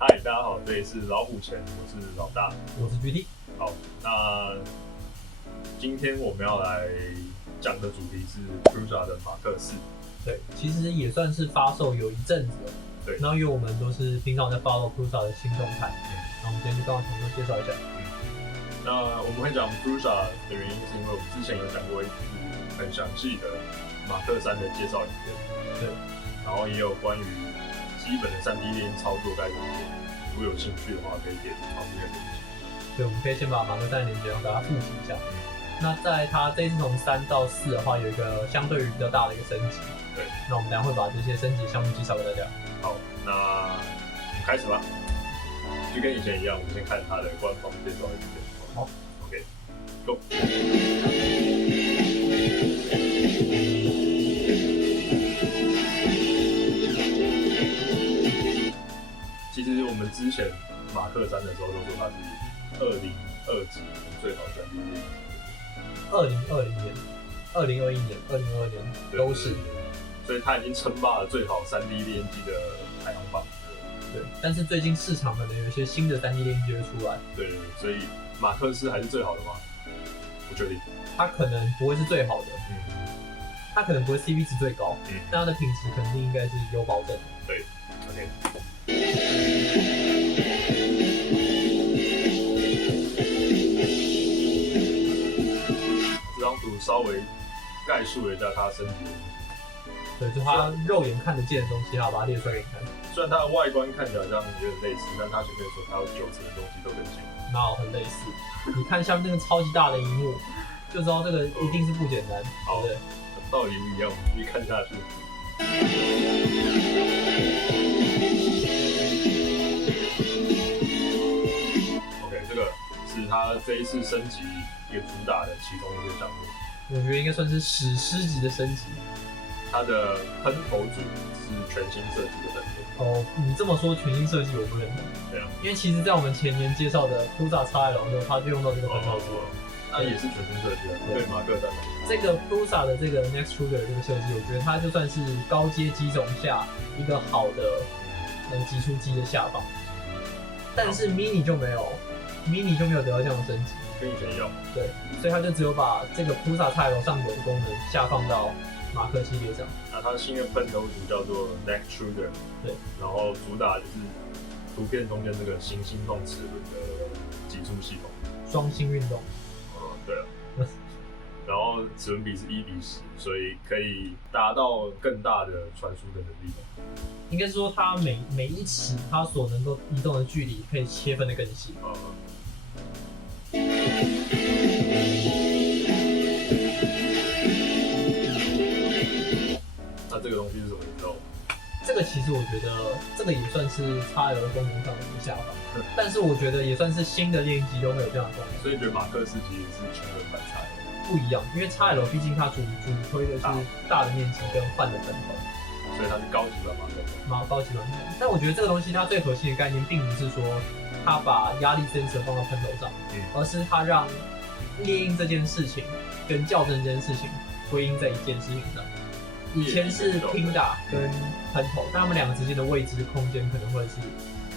嗨，大家好，这里是老虎钳，我是老大，我是 GT。好，那今天我们要来讲的主题是 Prusa 的马克4。对，其实也算是发售有一阵子了。对，然后因为我们都是平常在 follow Prusa 的新动态，那我们今天就刚好想说介绍一下。那我们会讲 Prusa 的原因，是因为我们之前有讲过一支很详细的马克3的介绍影片，对，然后也有关于基本的3D 猎鹰操作该怎么做。如果有兴趣的话，可以点旁边的链接。所以我们可以先把马克3的链接让大家复习一下。那在它这一次从3到4的话，有一个相对于比较大的一个升级。对，那我们等一下会把这些升级项目介绍给大家。好，那我们开始吧。就跟以前一样，我们先看它的官方介绍影片。好 ，OK，Go。其实我们之前马克3的时候都说它是2020几年最好3D 猎鹰。2020年、2021年、2022年都是。所以它已经称霸了最好3D 猎鹰机的排行榜。对，但是最近市场可能有一些新的3D 猎鹰机会出来。对，所以马克4还是最好的吗？不确定。它可能不会是最好的，它可能不会 CP 值最高，但它的品质肯定应该是有保证的。对 ，OK。这张图稍微概述了一下它升级的东西。对，就它肉眼看得见的东西，它把它列出来给你看。虽然它的外观看起来好像有点类似，但它前面说它有90%的东西都更新。那很类似，你看像那个超级大的荧幕，就知道这个一定是不简单，对不对？道理不一样，我们继续看下去。OK， 这个是它这一次升级一个主打的其中一个项目。我觉得应该算是史诗级的升级。它的喷头组是全新设计的喷头。哦，你这么说全新设计我不认同。对啊，因为其实在我们前年介绍的 Prusa XL 的时候，它就用到这个喷头组了。那也是全新设计啊，对马克3来说。这个 Prusa 的这个 Next Trigger 这个设计，我觉得它就算是高阶机种下一个好的击出机的下放。但是 Mini 就没有得到这样的升级，跟以前一样。对，所以它就只有把这个 Prusa XL 上有的功能下放到马克系列上。那它新的喷头组叫做 Next Trigger， 对，然后主打就是图片中间这个行星动齿轮的击出系统。双星运动。对了。然后齿轮比是1:10，所以可以达到更大的传输的能力。应该是说它每一尺它所能够移动的距离可以切分的更细。那这个东西是什么？你知道吗？这个其实我觉得这个也算是 XL 的功能上的一个下放，但是我觉得也算是新的猎鹰机都会有这样的功能。所以你觉得马克4其实是全人版XL？不一样，因为 XL 毕竟它主推的是大的面积跟换的喷头，所以它是高级版马克3。高级版。但我觉得这个东西它最核心的概念，并不是说它把压力 sensor 放到喷头上，而是它让猎鹰这件事情跟校正这件事情归因在一件事情上。以前是拼打跟喷头，但他们两个之间的位置空间可能会是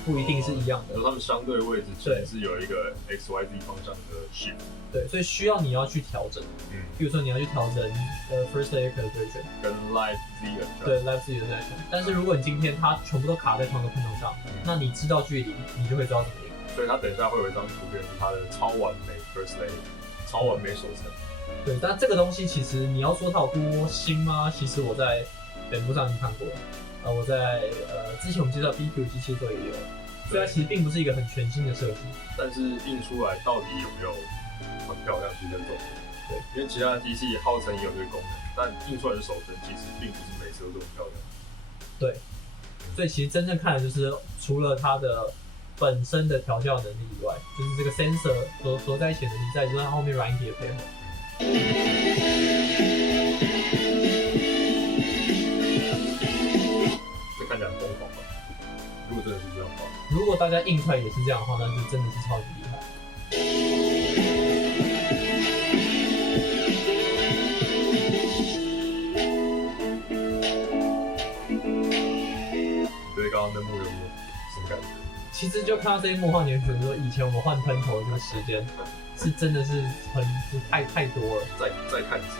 不一定是一样的。他们相对位置其实是有一个 XYZ 方向的 shift。对，所以需要你要去调整。比如说你要去调整first layer calibration 跟 live Z adjustment。对 live Z adjustment。但是如果你今天它全部都卡在同一个喷头上，那你知道距离，你就会知道怎么赢。所以它等一下会有一张图片是它的超完美 first layer， 超完美手层。对，但这个东西其实你要说它有多新吗？其实我在本部上已经看过了，我在之前我们介绍 BQ 机器做也有，所以它其实并不是一个很全新的设计。但是印出来到底有没有很漂亮，其实很重要。对，因为其他的机器号称也有这个功能，但印出来的手层其实并不是每次都这么漂亮。对，所以其实真正看的就是除了它的本身的调教能力以外，就是这个 sensor 所在一起的能力，再就是它后面软体的配合。这看起来很疯狂吧？如果真的是这样的话，如果大家印出来也是这样的话，那就真的是超级厉害。对刚刚的幕有没有什么感觉？其实就看到这些幕后，你会觉得说，以前我们换喷头的这个时间是真的是太多了。再看一次。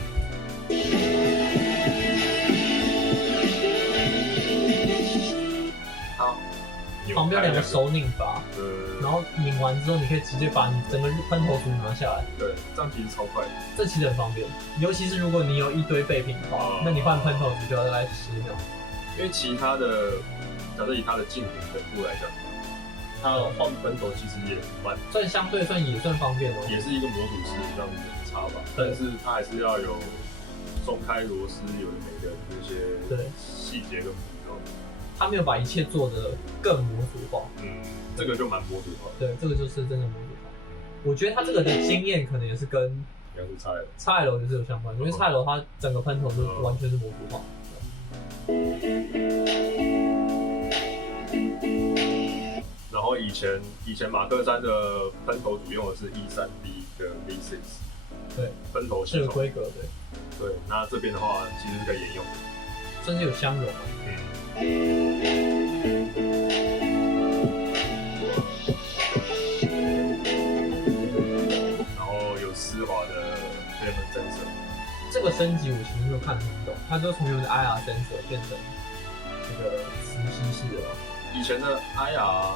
好，旁边有2个手拧把，然后拧完之后，你可以直接把你整个喷头组拿下来。对，这样其实超快。这其实很方便，尤其是如果你有一堆备品的话，那你换喷头组就要大概10秒。因为其他的，假设以它的竞品等度来讲，它换喷头其实也很慢，相对也算方便哦。也是一个模组式这样子插吧，但是它还是要有松开螺丝，有的没的这些细节跟步骤。他没有把一切做得更模组化。这个就蛮模组化。对，这个就是真的模组化。我觉得他这个的经验可能也是跟应该是XL也是有相关，因为XL它整个喷头是完全是模组化。然后以前马克3的喷头组用的是 E3D 跟 V6， 对，喷头这个规格对，那这边的话其实是可以沿用的，甚至有相容然后有丝滑的 filament sensor。这个升级我其实没有看得很懂，它就从原本的 IR sensor 变成这个磁吸式的了。以前的 IR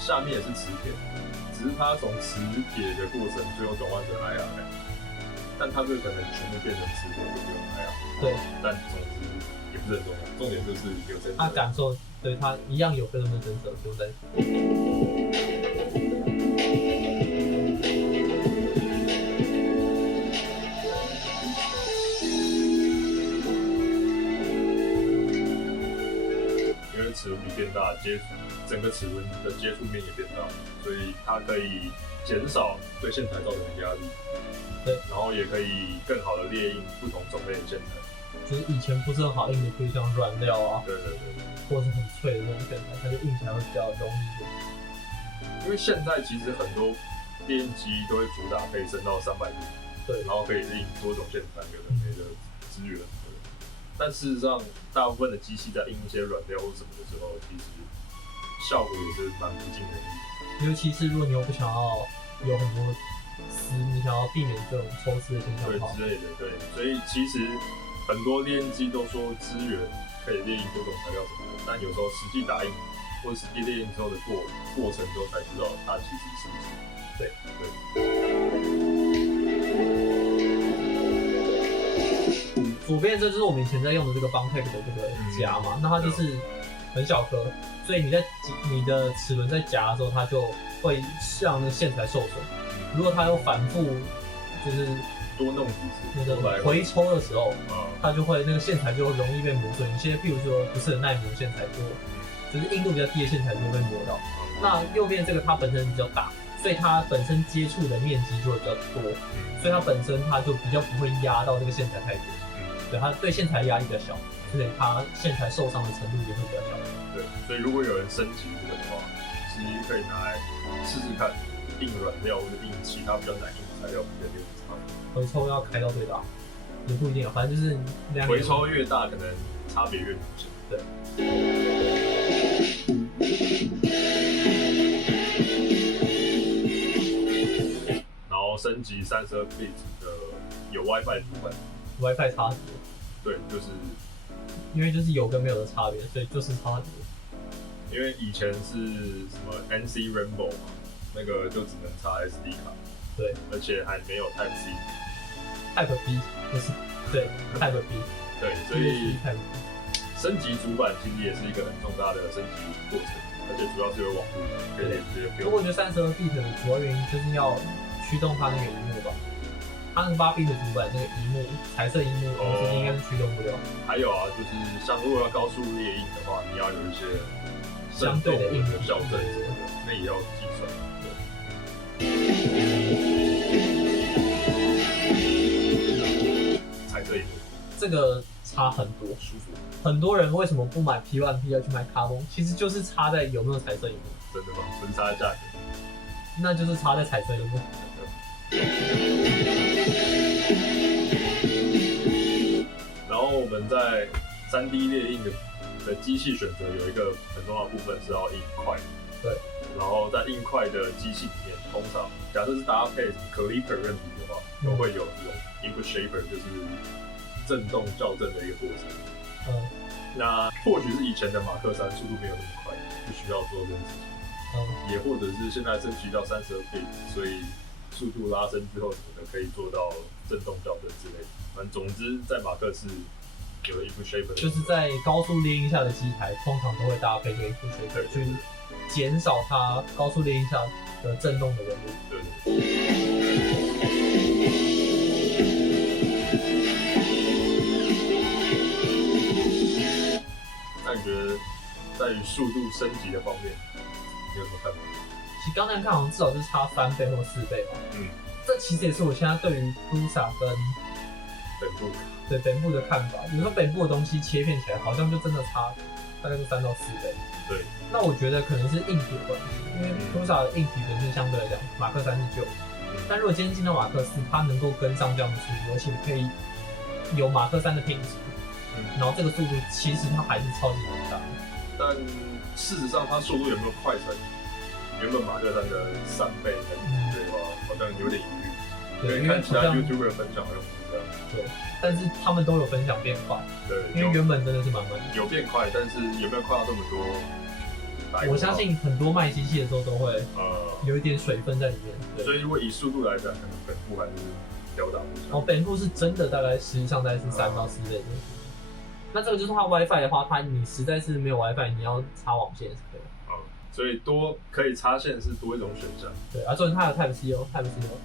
下面也是磁铁，只是它从磁铁的过程最后转换成 IR， 但它这个可能全部变成磁铁就不用 IR。对，但总之也不是很重要，重点就是有sensor。它感受，对它一样有filament sensor就在。齿轮比变大，整个齿轮的接触面也变大，所以它可以减少对线材造成的压力，对，然后也可以更好的列印不同种类的线材。就是以前不是很好印的，比如像软料啊，对，或者是很脆的那种线材，它就印起来会比较容易一点。因为现在其实很多列印机都会主打可以升到300度，对，然后可以印多种线材，有的没的资源。但事实上，大部分的机器在印一些软料或什么的时候，其实效果也是蛮不尽人意。尤其是如果你又不想要有很多丝，你想要避免这种抽丝的现象，对之类的，对。所以其实很多列印机都说支援可以列印多种材料什么的，但有时候实际打印或者实际列印之后的过程之后才知道它其实是不是。对。左边这就是我们以前在用的这个Bondtech的这个夹嘛，那它就是很小颗，所以你的齿轮在夹的时候，它就会让那个线材受损。如果它有反复就是多弄几次那个回抽的时候，它就会那个线材就容易被磨损。有些譬如说不是很耐磨的线材就是硬度比较低的线材就会被磨到。那右边这个它本身比较大，所以它本身接触的面积就会比较多，所以它本身它就比较不会压到这个线材太多。对，它对线材压力比较小，所以它线材受伤的程度也会比较小。对，所以如果有人升级这个的话，其实可以拿来试试看，印软料或者印其他比较难印的材料，比较有差。回抽要开到最大，也不一定，反正就是回抽越大，可能差别越明显。对。然后升级32 bit 的有 WiFi 主板。WiFi 差很多，对，就是因为就是有跟没有的差别，所以就是差很多。因为以前是什么 NC Rainbow 嘛，那个就只能插 SD 卡，对，而且还没有 Type C。Type B 不是，对 ，Type B， 对，所以升级主板其实也是一个很重大的升级过程，而且主要是有网络可以连接。不过我觉得32 bit 的主要原因就是要驱动它那个萤幕吧。它那个8 bit 的主板那个萤幕，彩色萤幕，应该是驱动不了。还有啊，就是像如果要高速列印的话，你要有一些相对的硬校正什么的，那也要计算。彩色萤幕，这个差很多，舒服。很多人为什么不买 P1P 要去买卡通？其实就是差在有没有彩色萤幕。真的吗？不是差在价格，那就是差在彩色萤幕。然后我们在3D 列印的机器选择有一个很重要的部分是要印快，对，然后在硬块的机器里面，通常假设是搭配 Caliper 认图的话，都会有这种 input shaper， 就是震动校正的一个过程。那或许是以前的马克3速度没有那么快，不需要做这件事情。也或者是现在升级到32bit，所以速度拉升之后什么的可以做到震动校正之类的。反正总之，在马克是有了 input shaper， 就是在高速猎鹰下的机台，通常都会搭配这个 input shaper 去减少它高速猎鹰下的震动的纹路。对。那你觉得在于速度升级的方面，你有什么看法？其实刚才看好像至少是差3倍或4倍吧。这其实也是我现在对于 Prusa 跟本部的看法。有时候本部的东西切片起来，好像就真的差大概是3到4倍。对。那我觉得可能是硬体的关系，因为 Prusa 的硬体本身相对来讲，马克3是旧的。但如果今天进到马克4，它能够跟上这样的速度，而且可以有马克3的品质，然后这个速度其实它还是超级难打的。但事实上，它速度有没有快成原本马克3的3倍的话，好像有点疑虑。对，因为看其他 YouTuber 分享好像不是这样。对，但是他们都有分享变快。对，因为原本真的是蛮慢的。有变快，但是有没有快到这么多？我相信很多卖机器的时候都会有一点水分在里面。对，所以如果以速度来讲，可能本部还是吊打不上。本部是真的大概实际上大概是3到4倍的。那这个就是它 WiFi 的话，你实在是没有 WiFi， 你要插网线也是可以的。所以多可以插线是多一种选项。对，重点它有 Type C 哦 ，Type C 哦。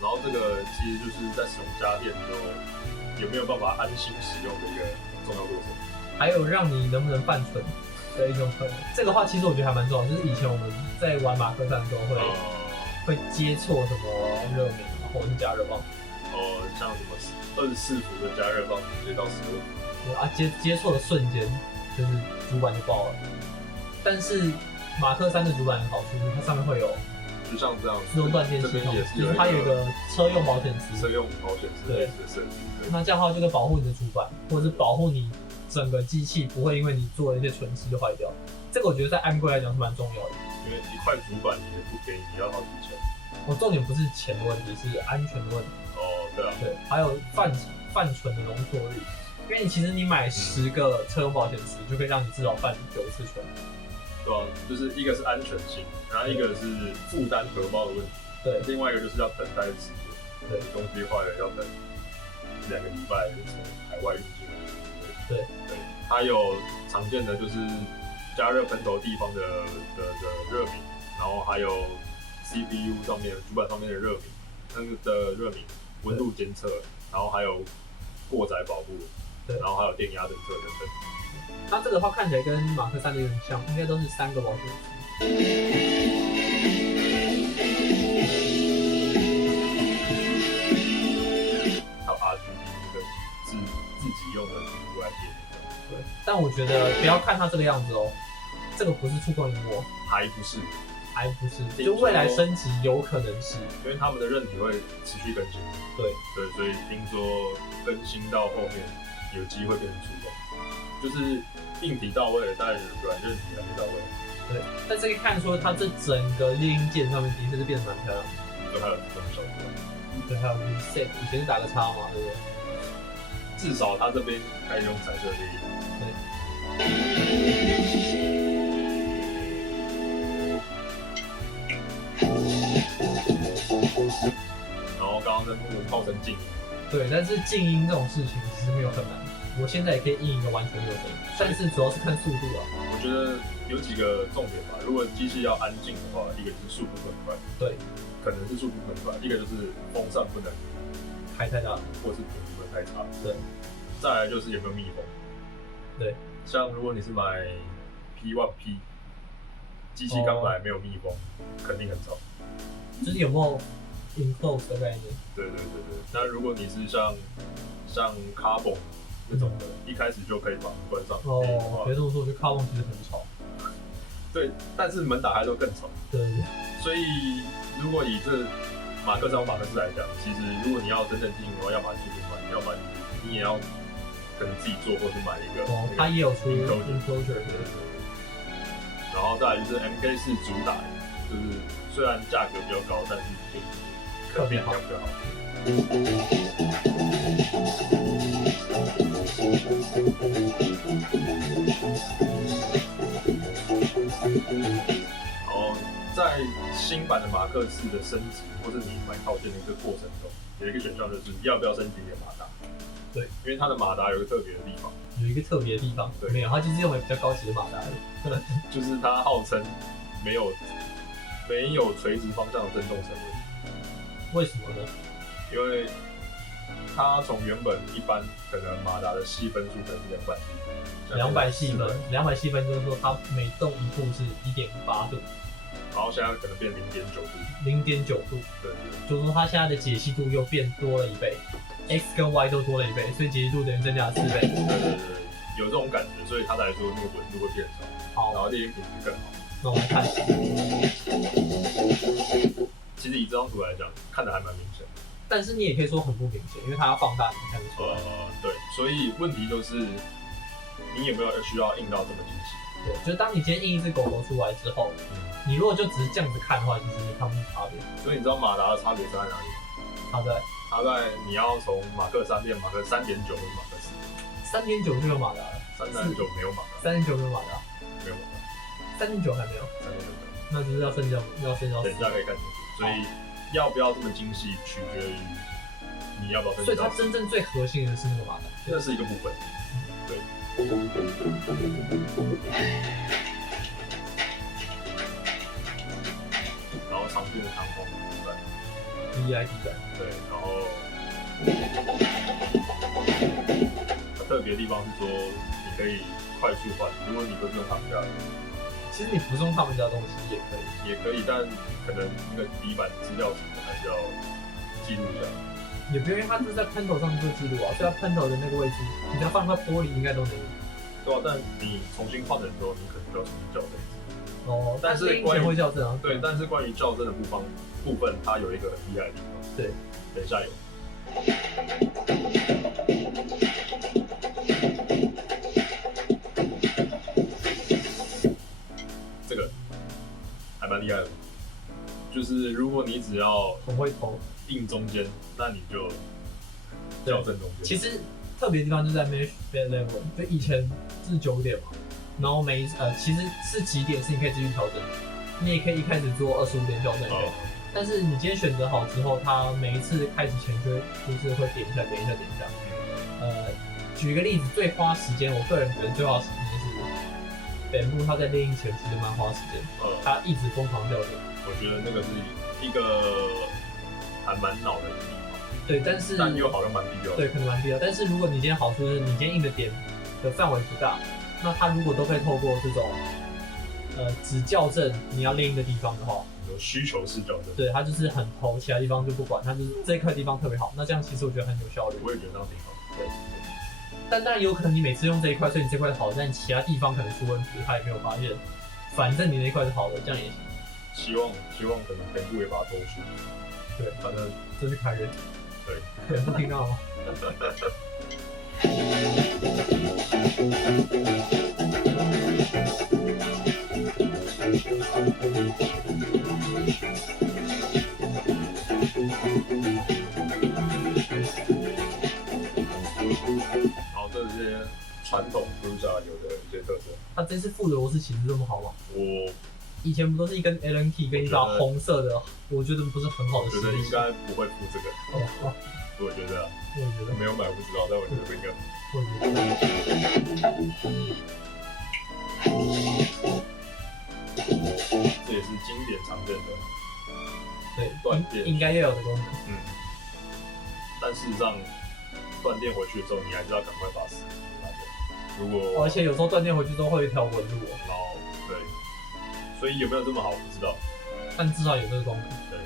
然后这个其实就是在使用家电的时候，有没有办法安心使用的一个重要过程。还有让你能不能泛存的一种可能。这个话其实我觉得还蛮重要，就是以前我们在玩马克3的时候会接错什么热敏或者是加热棒。像什么24伏的加热棒接到15伏。对接错的瞬间，就是主板就爆了。但是马克3的主板的好处是它上面会有，就像这样自动断电系统，就是它有一个车用保险丝。的设计。那这样的话就可以保护你的主板，或者是保护你整个机器不会因为你做的一些蠢事就坏掉。这个我觉得在安规来讲是蛮重要的。因为一块主板也不便宜，也要好几千。重点不是钱的问题，是安全的问题。对啊。对，还有泛存的容错率。因为其实你买10个车用保险丝，就可以让你至少泛9次存。对啊，就是一个是安全性，然后一个是负担荷包的问题。对，另外一个就是要等待的时间。对，东西坏了要等2个礼拜从海外运进来。对，它有常见的就是加热喷头地方的热敏，然后还有 CPU 上面主板上面的热敏，那个的热敏温度监测，然后还有过载保护，然后还有电压侦测等等。那这个的话看起来跟马克3的有点像，应该都是3个保险丝。还有 RGB 一个自己用的屏幕来贴。对，但我觉得不要看它这个样子哦，这个不是触控荧幕，还不是，就未来升级有可能是，因为他们的韧体会持续更新。对，所以听说更新到后面有机会变成触控，就是硬体到位了，但软韧体还没到位。对，但是可以看出它这整个猎鹰键上面的确是变得蛮漂亮的。就还有这种效果。对，还有 reset， 以前是打个叉嘛，对不对？至少它这边可以用彩色猎鹰。然后刚刚的幕号称静音。对，但是静音这种事情其实没有很难。我现在也可以印一个完全没有声音，但是主要是看速度啊。我觉得有几个重点吧。如果机器要安静的话，一个是速度很快，对，可能是速度很快；一个就是风扇不能开太大，或是频率不能太差。对，再来就是有没有密封。对，像如果你是买 P1P， 机器刚来没有密封，肯定很吵。就是有没有 enclose 的概念？对。那如果你是像 Carbon 这种的，一开始就可以把门关上。别这么说，我觉得 Carbon 其实很吵。对，但是门打开都更吵。对。所以如果以这马克3或马克4来讲，其实如果你要真正经营的话，要么去买，要么你也要可能自己做，或是买一个。它也有出 enclosure 的。然后再来就是 MK4主打，就是虽然价格比较高，但是可变量比较好。然后在新版的马克4的升级，或者你买套件的一个过程中，有一个选项就是要不要升级你的马达。对，因为它的马达有一个特别的地方。有一个特别的地方，没有，它就是用的比较高级的马达。就是它号称没有垂直方向的振动层位。为什么呢？因为它从原本一般可能马达的细分数可能是200细分，200细分就是说它每动一步是1.8度，然后现在可能变0.9度，0.9度，对，就是说它现在的解析度又变多了1倍，X 跟 Y 都多了1倍，所以解析度等于增加了4倍。对，有这种感觉，所以它来说那个稳度会变少，好，然后猎鹰品质更好。那我们看，其实以这张图来讲，看得还蛮明显的。但是你也可以说很不明显，因为它要放大你看得出来。对，所以问题就是你有没有需要印到这么精细？对，就是当你今天印一只狗狗出来之后，你如果就只是这样子看的话，其实你看不出差别。所以你知道马达的差别是在哪里？它在你要从马克3变马克3.9或者马克4。3.9就有马达了3.9没有马达。3.9没有马达，没有马达达。3.9还没有。那就是要升到等一下可以看清楚。所以要不要这么精细，取决于你要不要升到。所以它真正最核心的是那个马达，那是一个部分。对。然后常见的弹簧地板。EID 板。对，然后它特别的地方是说，你可以快速换，如果你不是用他们家的。其实你不是用他们家的东西也可以，但可能那个底板资料什么的还是要记录一下。也不用，因为它就是在喷头上做记录啊，所以它喷头的那个位置，你只要放块玻璃应该都能用。对啊，但你重新换的时候，你可能就要重新校正一次。哦，但是关于会校正啊。对，但是关于校正的部分，它有一个很厉害的地方。对，等一下有。这个还蛮厉害的，就是如果你只要很会投印中间，那你就校正中间。其实特别的地方就在 mesh bed level， 就以前是9点嘛，然后其实是几点是你可以继续调整，你也可以一开始做25点校正，但是你今天选择好之后，它每一次开始前就是会点一下。举一个例子，最花时间，我个人觉得最花时间是本部，它在猎鹰前其实蛮花时间，它一直疯狂校正。我觉得那个是一个还蛮恼的地方。对，但又好像蛮必要的。对，可能蛮必要。但是如果你今天好处是你今天印的点的范围不大，那它如果都可以透过这种只校正你要猎鹰的地方的话，有需求式校正。对，它就是很投，其他地方就不管，它就是这一块地方特别好。那这样其实我觉得很有效率。我也觉得这样挺好。对。但当然有可能你每次用这一块，所以你这块好，但你其他地方可能出问题，他也没有发现。反正你那一块是好的，这样也行。希望可能本部也把它偷出。对，反正这是凯人。对，不听到吗？然后这些传统 Prusa 有的一些特色。它这次附的螺丝起子这么好吗？我以前不都是一根 Allen key 跟一把红色的，我觉得不是很好的。我觉得应该不会附这个。哦，我觉得，没有买我不知道，但我觉得不应该。这也是经典常见的。对，断电应该要有的功能。但事实上，断电回去的时候，你还是要赶快把死拉掉。如果而且有时候断电回去之后会有一条纹路。然后对，所以有没有这么好，我不知道。但至少有这个功能。对。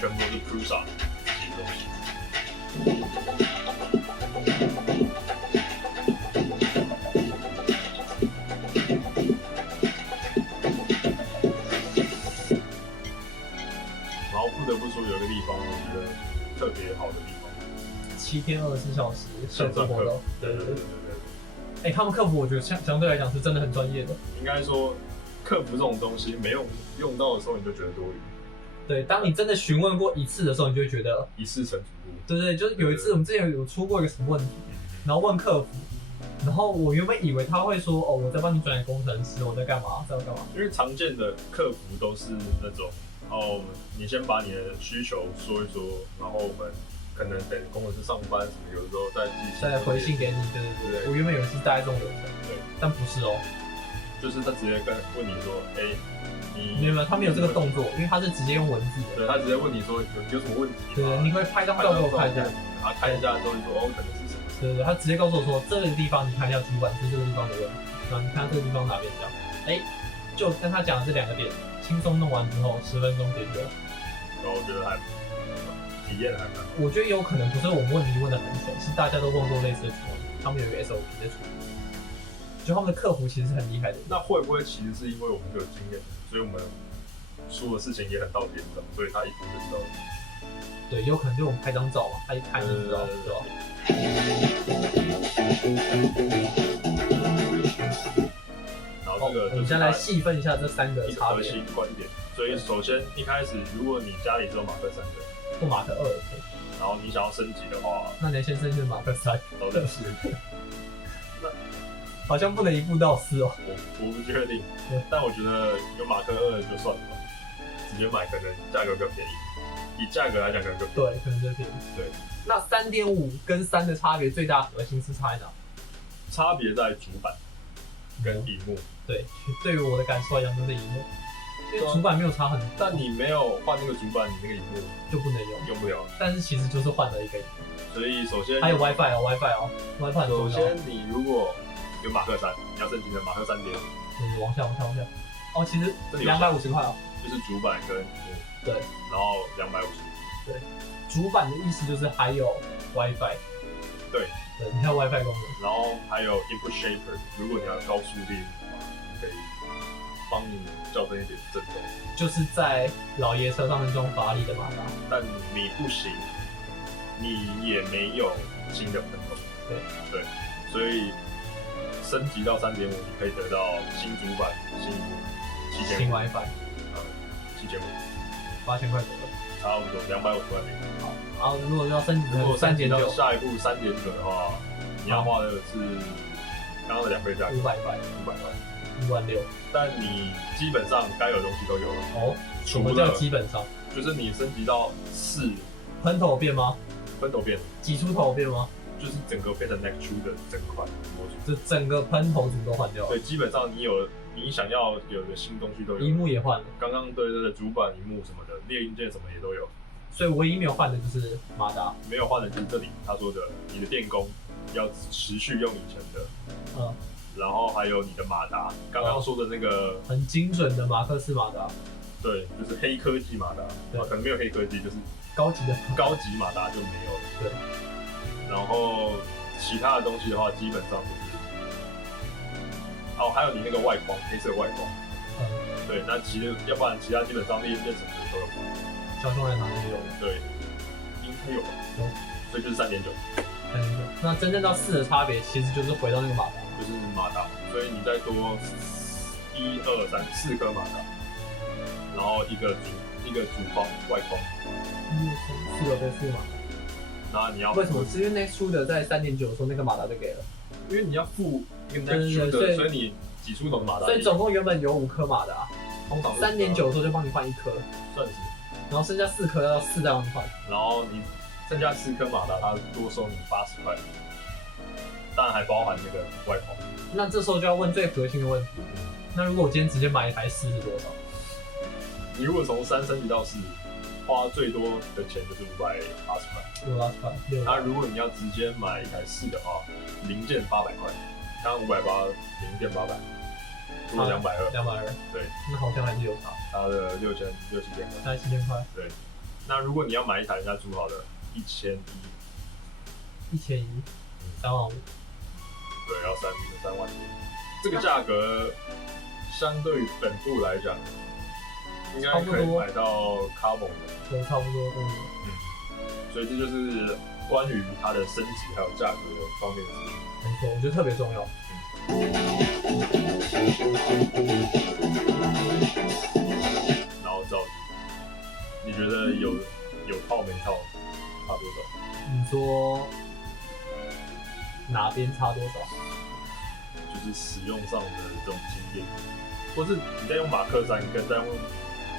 全部都是 Prusa 自己的东西。然后不得不说有一个地方，我觉得特别好的地方，7天24小时线上活动，对。哎，他们客服我觉得相对来讲是真的很专业的。应该说，客服这种东西没用到的时候，你就觉得多余。对，当你真的询问过一次的时候，你就会觉得一次成主顾。对，就是有一次我们之前有出过一个什么问题，然后问客服，然后我原本以为他会说哦，我在帮你转给工程师，我在干嘛，在干嘛。因为常见的客服都是那种哦，你先把你的需求说一说，然后我们可能等工程师上班什么，有的时候再回信给你。对。我原本以为是大概这种流程，对，但不是哦，就是他直接问你说，哎，没有，他没有这个动作，因为他是直接用文字的。对，他直接问你说有什么问题？对，你会拍张照给我看一下，然后看一下之后你说哦，可能是什么？对，他直接告诉我说这个地方你看一下主板是这个地方的问题，然后你看这个地方哪边这样，哎，就跟他讲的这2个点，轻松弄完之后10分钟解决了。然后我觉得体验还蛮好。我觉得有可能不是我们问题问的很蠢，是大家都问过类似的处理，他们有一个 SOP 在处理。就他们的客服其实是很厉害的。那会不会其实是因为我们有经验，所以我们出的事情也很到点上，所以他一听就知道了。对，有可能就我们拍张照嘛，他一看就知道，对吧？然后这个我们先来细分一下这3个差别。核心观点。所以首先一开始，如果你家里只有马克3个，或马克2也可以，然后你想要升级的话，那你要先升级马克3。都认识。好像不能一步到4哦。我不确定，但我觉得有马克2就算了吧，直接买可能价格更便宜。以价格来讲，可能更便宜。对，可能更便宜。对。那3.5跟3的差别最大核心是差在哪？差别在主板跟萤幕。对，对于我的感受来讲，就是萤幕，因为主板没有差很多。但你没有换那个主板，你那个萤幕就不能用不了。但是其实就是换了一个萤幕。所以首先还有 WiFi 哦，WiFi 哦，WiFi 很重要。首先你如果有马克3，你要升级成马克3.5。往下。哦，其实250块哦。就是主板跟萤幕。对。然后250。对。主板的意思就是还有 WiFi。对，你还有 WiFi 功能。然后还有 Input Shaper， 如果你要高速列入的话，可以帮你校正一点震动。就是在老爷车上面装法拉利的马达。但你不行，你也没有新的喷头。对，所以升级到3.5，你可以得到新主板、新荧幕、7500，新 WiFi， 7500， 8000块左右，差不多250块美金。好，然后如果要升级成3.9，下一步3.9的话，你要花的是刚刚的2倍价格，500块，16000。但你基本上该有的东西都有了。哦，什么叫基本上？就是你升级到4，喷头变吗？喷头变，挤出头变吗？就是整个变成 neck true 的整块模组，就整个喷头组都换掉了。对，基本上你想要有的新东西都有。萤幕也换了。刚刚对，主板、萤幕什么的，列印件什么也都有。所以唯一没有换的就是马达。没有换的就是这里他说的，你的电工要持续用以前的。然后还有你的马达，刚刚说的那个很精准的马克4马达。对，就是黑科技马达，可能没有黑科技，就是高级马达就没有了。对。然后其他的东西的话，基本上就是还有你那个外框，黑色外框。对，那要不然其他基本上列印件什么的都有。小熊来拿那个有的。对，应该有吧。所以就是3.9。那真正到4的差别，其实就是回到那个马达。就是马达，所以你再多1、2、3、4颗马达，然后一个主框外框，4个跟4个马达。然后你要为什么？是因为 Next True 的在3.9的时候那个马达就给了，因为你要附一个 Next True 的，所以你挤出头马达。所以总共原本有5颗马达，通常3.9的时候就帮你换1颗，算是，然后剩下4颗要4再帮你换，然后你剩下4颗马达，它多收你80块。当然还包含那个外框。那这时候就要问最核心的问题，那如果我今天直接买一台4是多少？你如果从3升级到4，花最多的钱就是580块。580块。那如果你要直接买一台4的话，零件800块，刚刚580，零件800，多220。220。对。那好像还是有差。差了6000、7000块。大概7000块。对。那如果你要买一台人家组好的1100， 1100，3万5，对，要3万多。这个价格相对于本部来讲，应该可以买到 Carbon 的，对，差不多。所以这就是关于它的升级还有价格的方面的资讯。没错，我觉得特别重要。然后照你觉得有套没套差多少？你说哪边差多少？就是使用上的这种经验，或是你在用马克3跟在用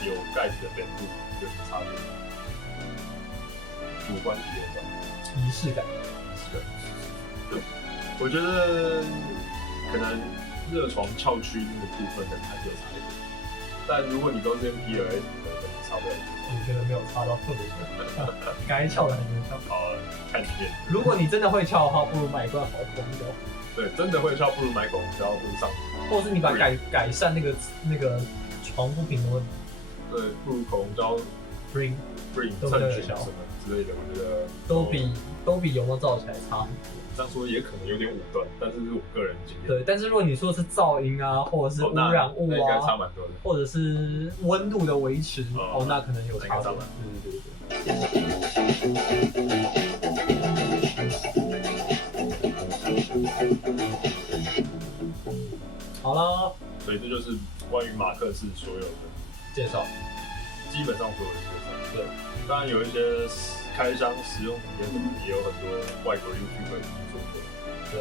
有盖子的本部有什么差别？主观体验上，仪式感。对，我觉得可能热床翘区那个部分可能还是有差一点，但如果你都是用 PLS 的，可能差不了。我觉得没有差到特别多，该翘的还是翘。好，看经验。如果你真的会翘的话，不如买一罐好口胶。对，真的会翘，不如买口红胶或者上。或者是你把改善那个床铺平的问题。对，不如口红胶 bring 蹭菌什么之类的，我觉得都比有没有照起来差很多。这样说也可能有点武断，但是是我个人经验。对，但是如果你说的是噪音啊，或者是污染物啊，应该差蛮多的。或者是温度的维持，那可能有差别。对。好了，所以这就是关于马克式所有的介绍，基本上所有的介绍。对，当然有一些开箱使用体验什么，也有很多外国 YouTuber 已经做过。对，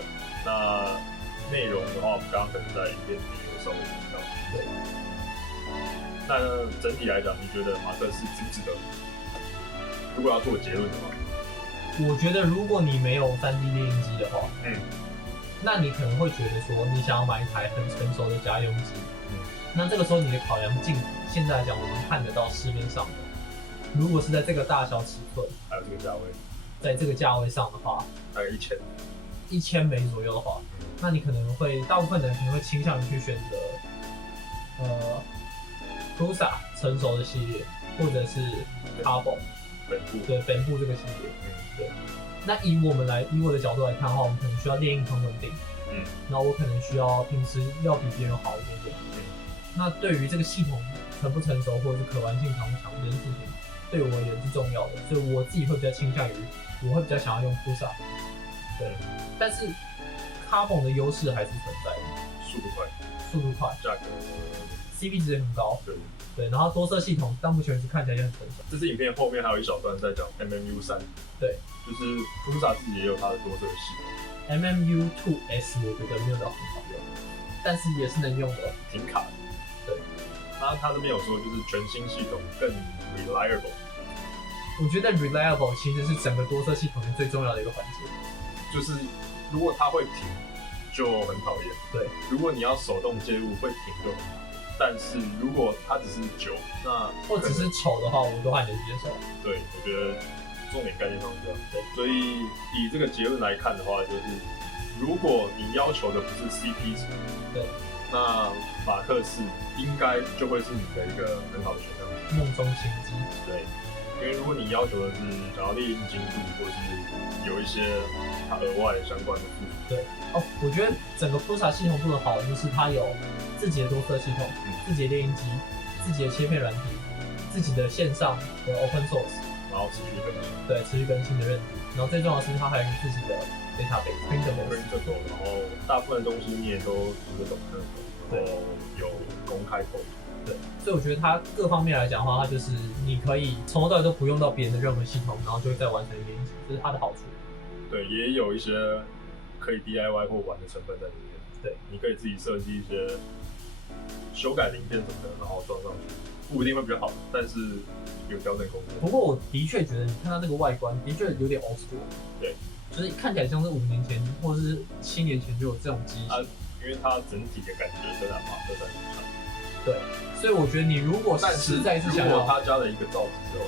那内容的话，我们刚刚可能在影片里有稍微提到。对。那整体来讲，你觉得马克式值不值得？如果要做结论的话，我觉得如果你没有3D 猎鹰机的话，那你可能会觉得说，你想要买一台很成熟的家用机，那这个时候你的考量镜头，现在来讲我们看得到市面上的，如果是在这个大小尺寸，还有这个价位，在这个价位上的话，大概1000枚左右的话，那你可能会大部分的人可能会倾向于去选择Prusa 成熟的系列，或者是 Carbon 本部这个系列，对。那以我的角度来看的话，我们可能需要猎鹰很稳定，然后我可能需要平时要比别人好一点点，那对于这个系统成不成熟或者是可玩性强不强这件事情，对我而言是重要的，所以我自己会比较倾向于，我会比较想要用 Prusa， 对，但是 Carbon 的优势还是存在的，速度快，价格 CP 值也很高，对，然后多色系统到目前为止看起来也很成熟。这支影片后面还有一小段在讲 MMU3，对，就是 Prusa 自己也有它的多色系统。MMU2S 我觉得没有到很好用，但是也是能用的，挺卡的。对，他这边有说就是全新系统更 reliable。我觉得 reliable 其实是整个多色系统最重要的一个环节。就是如果它会停，就很讨厌。对，如果你要手动介入会停就很讨厌。但是如果它只是久，那或只是丑的话，我都还能接受。对，我觉得重点概念上是这样。对，所以以这个结论来看的话，就是如果你要求的不是 CP 值，对，那马克式应该就会是你的一个很好的选项。梦中情机。对，因为如果你要求的是想要猎鹰精度，或者是有一些它额外相关的附属。对，我觉得整个 Prusa 系统做得好，就是它有自己的多色系统，自己的猎鹰机，自己的切片软体，自己的线上的 open source， 然后持续更新，对，持续更新的认知，然后最重要的是它还有自己的 database printable， 然后大部分的东西你也都读得懂，然后有公开透明。对，所以我觉得它各方面来讲的话，它就是你可以从头到尾都不用到别人的任何系统，然后就会再完成猎鹰机，这是它的好处。对，也有一些可以 DIY 或玩的成分在里面。对，你可以自己设计一些修改零件什么的，然后装上去，不一定会比较好，但是有调整空间。不过我的确觉得，你看它这个外观，的确有点 old school。对，就是看起来像是5年前或者是7年前就有这种机型。因为它整体的感觉跟马克3很像。对，所以我觉得你如果实在是想要，如果它加了一个罩子之后，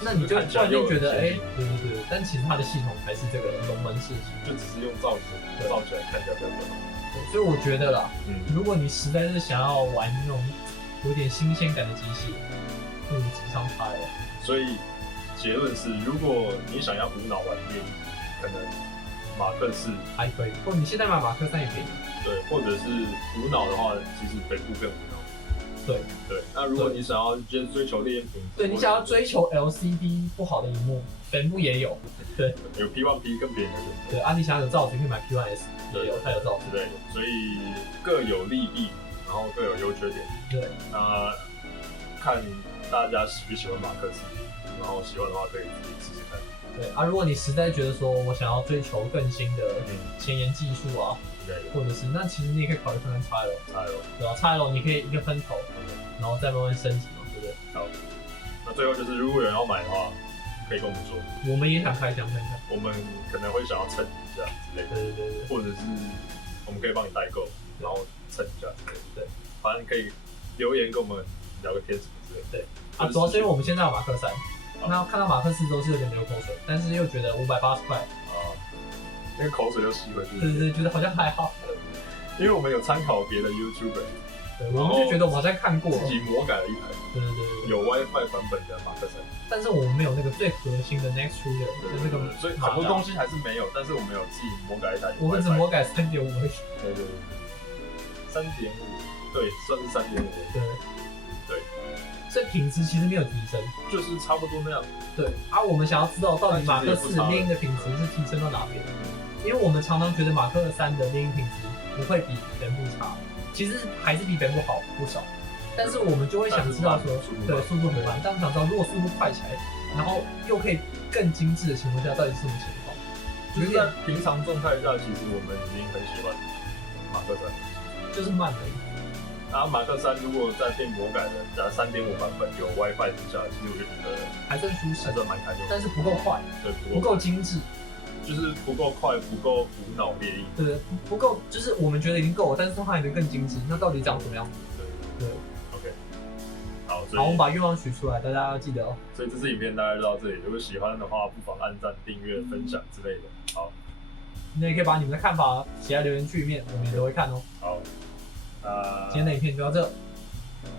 那你就突然间觉得，对，但其实它的系统还是这个龙门式系统，就只是用罩子罩起来看起来比较好。所以我觉得啦，如果你实在是想要玩那种有点新鲜感的机器，不如直上叉 L。所以结论是，如果你想要无脑玩猎鹰，可能马克4还可以，或者你现在买马克3也可以。对，或者是无脑的话，其实北部更无脑。对对，那如果你想要就是追求烈焰品质，对你想要追求 LCD 不好的荧幕，本部也有。对，有 P1P 更便宜的选择。对，啊，你想要有罩子可以买 P1S， 也有，它有罩子之类的，所以各有利弊，然后各有优缺点。对，那看大家喜不喜欢马克4，然后喜欢的话可以自己试试看。对啊，如果你实在觉得说我想要追求更新的前沿技术啊，或者是那其实你也可以考虑看看 XL， 对吧？XL 你可以一个分头，然后再慢慢升级嘛，对不对？好，那最后就是如果有人要买的话，可以跟我们说，我们也想开箱看看，我们可能会想要蹭一下之类的，对，或者是我们可以帮你代购，然后蹭一下之类的，对，反正可以留言跟我们聊个天什么之类的。对，啊，主要是因为我们现在有马克3，那看到马克4都是有点流口水，但是又觉得580块啊，那个口水又吸回去，对，觉得好像还好，因为我们有参考别的 YouTuber。对，我们就觉得我们好像看过，自己魔改了一台，对，有 WiFi 版本的马克3，但是我们没有那个最核心的 Next Shooter 的那个，所以很多东西还是没有，但是我们有自己魔改一台，我们只魔改3.5而已，对，3.5，对，算是3.5，对，所以品质其实没有提升，就是差不多那样，对，啊，我们想要知道到底马克4猎鹰的品质是提升到哪边，因为我们常常觉得马克3的猎鹰品质不会比本部差。其实还是比本部好不少，但是我们就会想知道说，对，速度很慢，但我们想知道如果速度快起来，然后又可以更精致的情况下，到底是什么情况？就是在平常状态下，其实我们已经很喜欢马克3，就是慢而已。然后马克3如果在变魔改的加3.5版本有 WiFi 之下，其实我觉得还算舒适，还算蛮开心，但是不够快，对，不够精致。就是不够快，不够无脑猎鹰，对，不够，就是我们觉得已经够了，但是它还能更精致，那到底长什么样子？对 ，OK， 好，我们把愿望许出来，大家要记得哦。所以这支影片大概就到这里，如果喜欢的话，不妨按赞、订阅、分享之类的。好，你也可以把你们的看法写在留言区里面，我们也都会看哦。好，今天的影片就到这，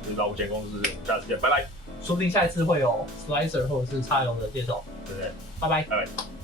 就是到无限公司，下次见，拜拜。说不定下一次会有 Slicer 或者是XL的介绍。对不对？拜拜。拜拜。